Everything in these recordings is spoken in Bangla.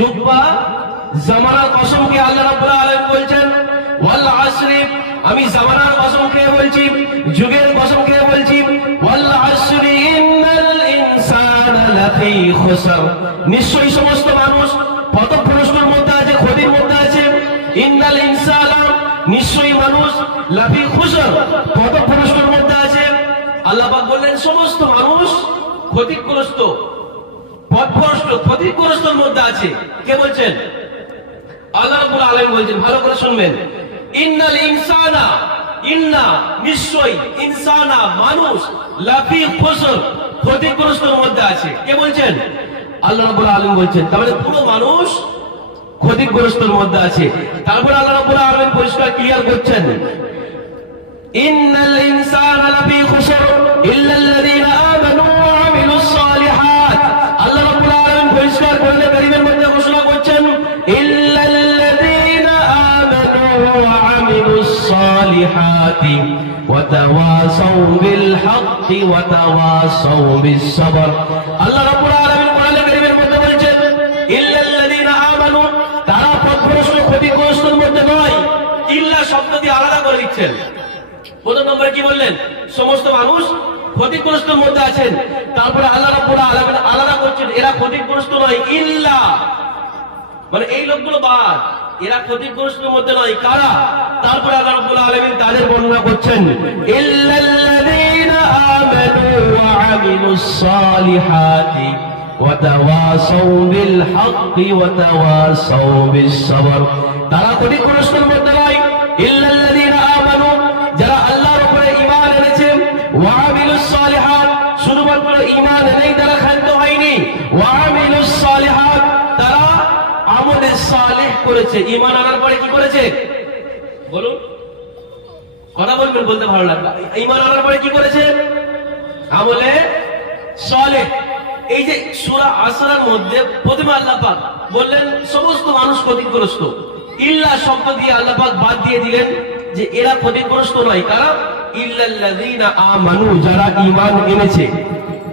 যুগ বা জামানার কসমকে আল্লাহ রাব্বুল আলামিন বলছেন? ওয়াল আসরি আমি জামানার কসম খেয়ে বলছি? যুগের কসম খেয়ে বলছি? ওয়াল আসরি ইন্নাল ইনসানা লাফি খুসর। নিশ্চয়ই সমস্ত মানুষ পথভ্রষ্টর মধ্যে আছে, ক্ষতির মধ্যে আছে। ইন্নাল ইনসানা, নিশ্চয়ই মানুষ লাফি খুসর পথভ্রষ্টর মধ্যে আছে। আল্লাহ পাক বললেন, সমস্ত মানুষ ক্ষতিগ্রস্ত। পথভ্রষ্ট ক্ষতিগ্রস্তর মধ্যে আছে। কে বলছেন? আল্লাহ রাব্বুল আলামিন বলছেন, ভালো করে শুনবেন। ইন্নাল ইনসানা, ইন্না নিশ্চয় ইনসানা মানুষ লাফি খুসর, ক্ষতিগ্রস্তর মধ্যে আছে। কে বলছেন? আল্লাহ রাব্বুল আলামিন বলছেন, তার মানে পুরো মানুষ ক্ষতিগ্রস্তর মধ্যে আছে। তারপর আল্লাহ রাব্বুল আলামিন পরিষ্কার ক্লিয়ার করছেন। ইন্নাল ইনসানা লাফি খুসর ইল্লা সমস্ত মানুষ ক্ষতিগ্রস্তের মধ্যে আছেন। তারপরে আল্লাহ রাব্বুল আলাদা করছেন, এরা ক্ষতিগ্রস্ত নয়, ইল্লা। মানে এই লোকগুলো বাদ। এরা ক্ষতিগ্রস্তের মধ্যে নয়। কারা? তারপরে আল্লাহ রাব্বুল আলামিন তাদের বর্ণনা করছেন তারা ক্ষতিগ্রস্তের মধ্যে নয়। করেছে? ঈমান আনার পরে কি করেছে? বলুন। কথা বলবেন বলতে ভালো লাগবে। ঈমান আনার পরে কি করেছে? আমলে সালেহ এই যে সূরা আসরার মধ্যে প্রথমে আল্লাহ পাক বললেন, সমস্ত মানুষ ক্ষতিগ্রস্ত। ইল্লা শব্দ দিয়ে আল্লাহ পাক বাদ দিয়ে দিলেন যে এরা ক্ষতিগ্রস্ত নয়। কারা ইল্লাল্লাযীনা আমানু, যারা ঈমান এনেছে।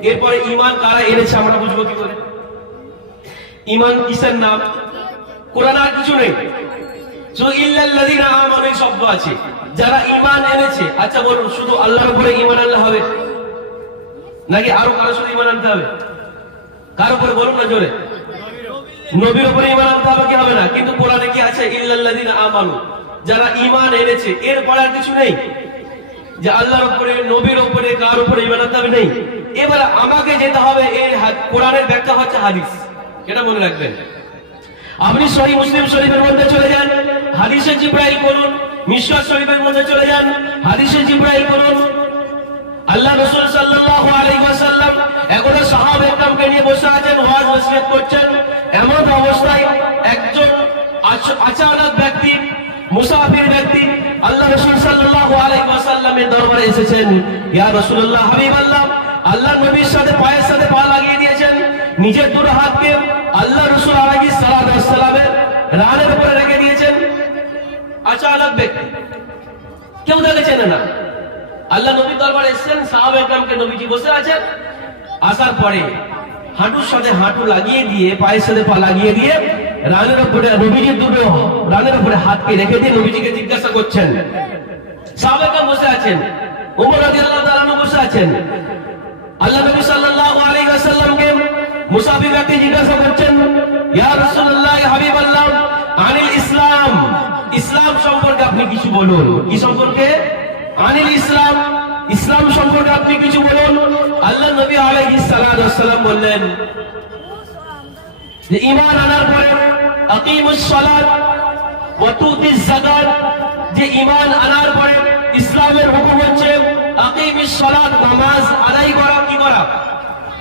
এরপরে ঈমান কারা এনেছে আমরা বুঝব কি করে? ঈমান কিসের নাম? কোরআন আর কিছু নেই। শুধু শব্দ আছে। যারা ঈমান এনেছে আচ্ছা বলুন, শুধু আল্লাহর উপরে ঈমান আনলে হবে? নাকি আরও কারও সাথে ঈমান আনতে হবে? কার উপরে বলুন না জোরে। নবীর উপরে ঈমান আনতে হবে কি হবে না? কিন্তু কোরআনে কি আছে? ইল্লাল্লাযীনা আমানু। যারা ইমান এনেছে, এর পরে আর কিছু নেই। যে আল্লাহর উপরে, নবীর উপরে, কার উপরে ইমান আনতে হবে? নেই। এবারে আমাকে যেতে হবে এই কোরআনের ব্যাখ্যা হচ্ছে হাদিস। এটা মনে রাখবেন। আপনি সহি মুসলিম শরীফের মধ্যে চলে যান, হাদিসে জিব্রাইল করুন মিশকাত শরীফের মধ্যে চলে যান, হাদিসে জিব্রাইল করুন আল্লাহ রাসূল সাল্লাল্লাহু আলাইহি ওয়াসাল্লাম এখন সাহাবা একরামকে নিয়ে বসে আছেন, ওয়াজ নসিহত করছেন। এমন অবস্থায় একজন আচ- আচানক ব্যক্তি, মুসাফির ব্যক্তি আল্লাহ রাসূল সাল্লাল্লাহু আলাইহি ওয়াসাল্লামের দরবারে এসেছেন। ইয়া রাসূলুল্লাহ হাবিবাল্লাহ, আল্লাহ নবীর সাথে পায়ের সাথে পা লাগিয়ে দিয়েছেন, নিজের দুটো হাতকে আল্লাহ রাসূল আলাইহিস সালামের রানের উপরে রেখে দিয়েছেন। আচানক ব্যক্তি। কেউ তাকে চেনে না। আল্লাহ নবীর দরবারে এসেছেন সাহাবা একরামকে নবীজি বসে আছেন। আসার পরে হাঁটুর সাথে হাঁটু লাগিয়ে দিয়ে, পায়ের সাথে পা লাগিয়ে দিয়ে রানের উপরে, নবীজির দুটো রানের উপরে হাতকে রেখে দিয়ে নবীজিকে জিজ্ঞাসা করছেন। সাহাবা একরাম বসে আছেন। ওমর রাদিয়াল্লাহু তাআলা আনহু বসে আছেন। আল্লাহ নবী সাল্লাল্লাহু আলাইহি ওয়াসাল্লামকে মুসাফির ব্যক্তি জিজ্ঞাসা করছেন আনিল ইসলাম ইসলাম সম্পর্কে আপনি কিছু বলুন। কি সম্পর্কে? আনিল ইসলাম ইসলাম সম্পর্কে আপনি কিছু বলুন। আল্লাহ নবী আলাইহিস সালাতু বললেন যে, ঈমান আনার পরে যে, ঈমান আনার পরে ইসলামের হুকুম হচ্ছে আকিমিস সালাত, নামাজ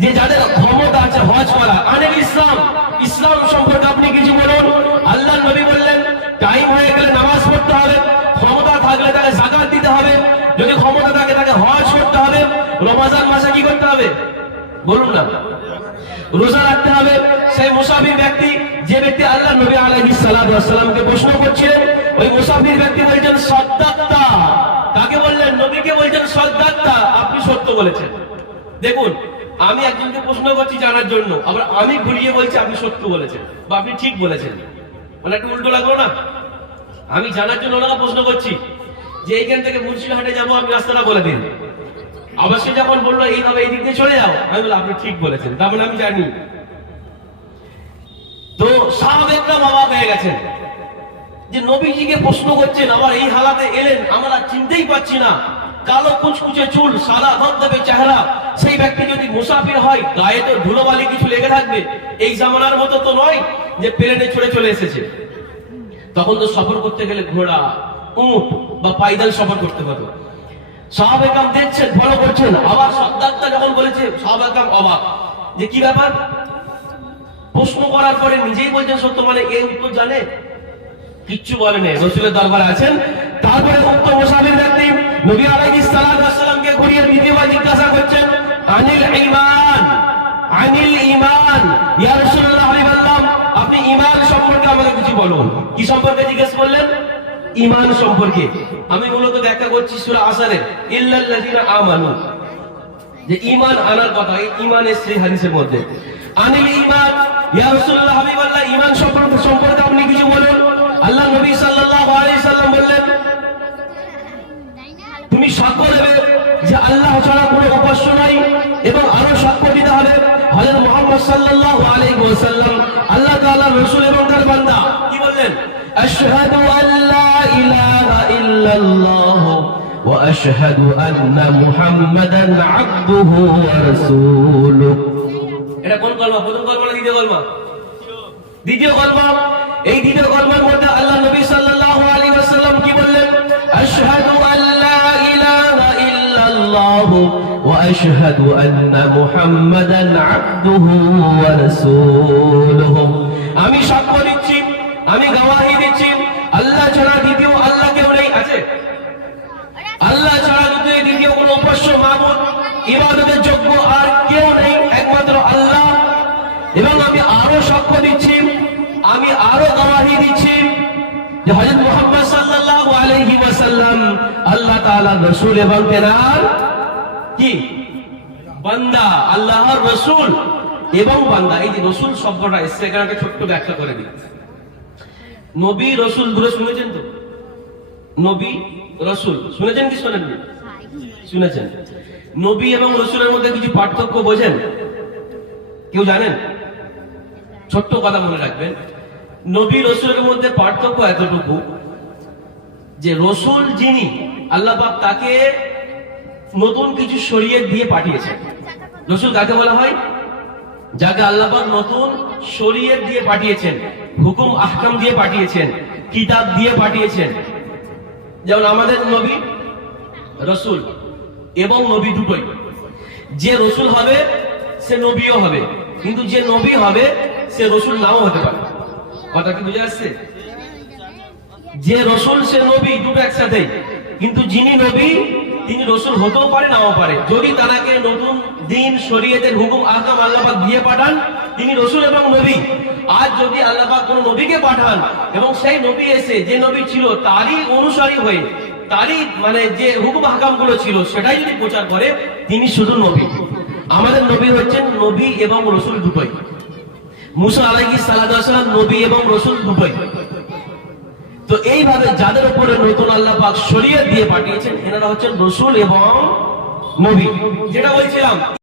যে যাদের ক্ষমতা আছে হজ করা আনেন ইসলাম ইসলাম সম্পর্কে আপনি কিছু বলুন? আল্লাহ নবী বললেন টাইম হয়ে গেলে নামাজ পড়তে হবে, ক্ষমতা থাকলে তাকে জাকাত দিতে হবে, যদি ক্ষমতা থাকে তাকে হজ করতে হবে, রমাজান মাসে কি করতে হবে? বলুন না। রোজা রাখতে হবে, সেই মুসাফির ব্যক্তি, যে ব্যক্তি আল্লাহ নবী আলহিসালামকে প্রশ্ন করছিলেন, ওই মুসাফির ব্যক্তি বলছেন সদ্দাত্তা কাকে বললেন? নবীকে বলছেন সদ্দাত্তা আপনি সত্য বলেছেন। দেখুন আমি একজনকে প্রশ্ন করছি জানার জন্য। আবার আমি ঘুরিয়ে বলছি, আপনি সত্য বলেছেন বা আপনি ঠিক বলেছেন। মানে একটু উল্টো লাগল না? আমি জানার জন্য ওনাকে প্রশ্ন করছি যে এইখান থেকে মুন্সিরহাটে যাব আপনি রাস্তাটা বলে দিন। আবার সে যখন বলল, এইভাবে এই দিক দিয়ে চলে যাও, আমি বললাম, আপনি ঠিক বলেছেন, তার মানে আমি জানি। তো সাহাবেকরা অবাক হয়ে গেছেন যে নবীজিকে প্রশ্ন করছেন, আবার এই হালাতে এলেন? আমরা চিনতেই পাচ্ছি না। কালো কুচকুচে চুল, সাদা ধবধবে চেহারা মুসাফির হয়, গায়ে তো ধুলোবালি কিছু লেগে থাকবে। এই জামানার মতো তো নয় যে প্লেনে চড়ে চলে এসেছে। তখন তো সফর করতে গেলে ঘোড়া, উঁট বা পাইদাল সফর করতে হতো। সাহাবেকাম দেখছেন ফলো করছেন। আবার যখন বলেছে অবাক। যে কি ব্যাপার? প্রশ্ন করার পরে নিজেই বলছেন, সত্য মানে এই উত্তর জানে? কিচ্ছু বলেন রসুলের দরবারে আছেন। তারপরে উক্ত মুসাফির ব্যক্তি নবী আলাইহিস সালামকে ঘুরিয়ে দ্বিতীয়বার জিজ্ঞাসা করছেন আনিল আপনি ঈমান সম্পর্কে আমাকে কিছু বলুন। কি সম্পর্কে জিজ্ঞেস করলেন? সম্পর্কে। আমি মূলত ব্যাখ্যা করছি সূরা আসারে যে আনার কথা মধ্যে। আনিল আপনি কিছু বলুন। আল্লাহ বললেন, তুমি সাক্ষ্য দেবে যে আল্লাহ ছাড়া কোনো উপাস্য নাই এবং আরও সাক্ষ্য দিতে হবে হযরত মুহাম্মদ আল্লাহ এটা কোন কলমা? প্রথম না দ্বিতীয় কলমা? দ্বিতীয় কলমা। এই দ্বিতীয় কলমার মধ্যে আল্লাহ নবী সাল্লাল্লাহু কি বললেন? আশহাদু আল্লা ইলাহা ইল্লাল্লাহ ওয়া আশহাদু আন্না মুহাম্মাদান আবদুহু আমি সাক্ষ্য দিচ্ছি, আমি গওয়াহি দিচ্ছি, আল্লাহ ছাড়া দ্বিতীয় আল্লাহ কেউ নেই, আছে? আল্লাহ ছাড়া দ্বিতীয় দ্বিতীয় উপাস্য মাবুদ ইবাদতের যোগ্য আর কেউ নেই, একমাত্র আল্লাহ। এবং আমি আরও সাক্ষ্য দিচ্ছি, আমি আরও গওয়াহি দিচ্ছি যে হযরত মুহাম্মদ সাল্লাল্লাহু আলাইহি ওয়াসাল্লাম আল্লাহ তাআলার রাসূল এবং তেনার কি? বান্দা, আল্লাহর রসুল এবং বান্দা। এই যে রাসূল শব্দটা এসছে এখানে ছোট্ট ব্যাখ্যা করে দিই। নবী রাসূল, দূরে শুনেছেন তো? নবী রাসূল, শুনেছেন কি শোনেননি? শুনেছেন। নবী এবং রসুলের মধ্যে কিছু পার্থক্য বোঝেন? কেউ জানেন? ছোট্ট কথা মনে রাখবেন। নবী রসুলের মধ্যে পার্থক্য এতটুকু যে রসুল যিনি, আল্লাহ তাকে নতুন কিছু সরিয়ে দিয়ে পাঠিয়েছেন রসুল কাকে বলা হয়? যাকে আল্লাপাক নতুন শরীয়ত দিয়ে পাঠিয়েছেন, হুকুম, আহকাম দিয়ে পাঠিয়েছেন, কিতাব দিয়ে পাঠিয়েছেন। যেমন আমাদের নবী, রসুল এবং নবী দুটোই। যে রসুল হবে, সে নবীও হবে। কিন্তু যে নবী হবে, সে রসুল নাও হতে পারে। কথা কি বুঝে আসছে? যে রসুল, সে নবী, দুটো একসাথে কিন্তু যিনি নবী তিনি রসুল হতেও পারে, নাও পারে। যদি তাকে নতুন দিন শরীয়তের হুকুম আহকাম আল্লাপাক দিয়ে পাঠান, তিনি রসুল এবং নবী। আজ যদি আল্লাপাক কোন নবীকে পাঠান, এবং সেই নবী এসে যে নবী ছিল, তারই অনুসারী হয়ে, তারই মানে যে হুকুম হাকামগুলো ছিল, সেটাই যদি প্রচার করে, তিনি শুধু নবী। আমাদের নবী হচ্ছেন নবী এবং রসুল দুটোই। মুসা আলাইহি সালাম নবী এবং রসুল দুটোই। তো এইভাবে যাদের উপরে নতুন আল্লাহ পাক শরিয়ত দিয়ে পাঠিয়েছেন, এনারা হচ্ছেন রসুল এবং নবী। যেটা বলছিলাম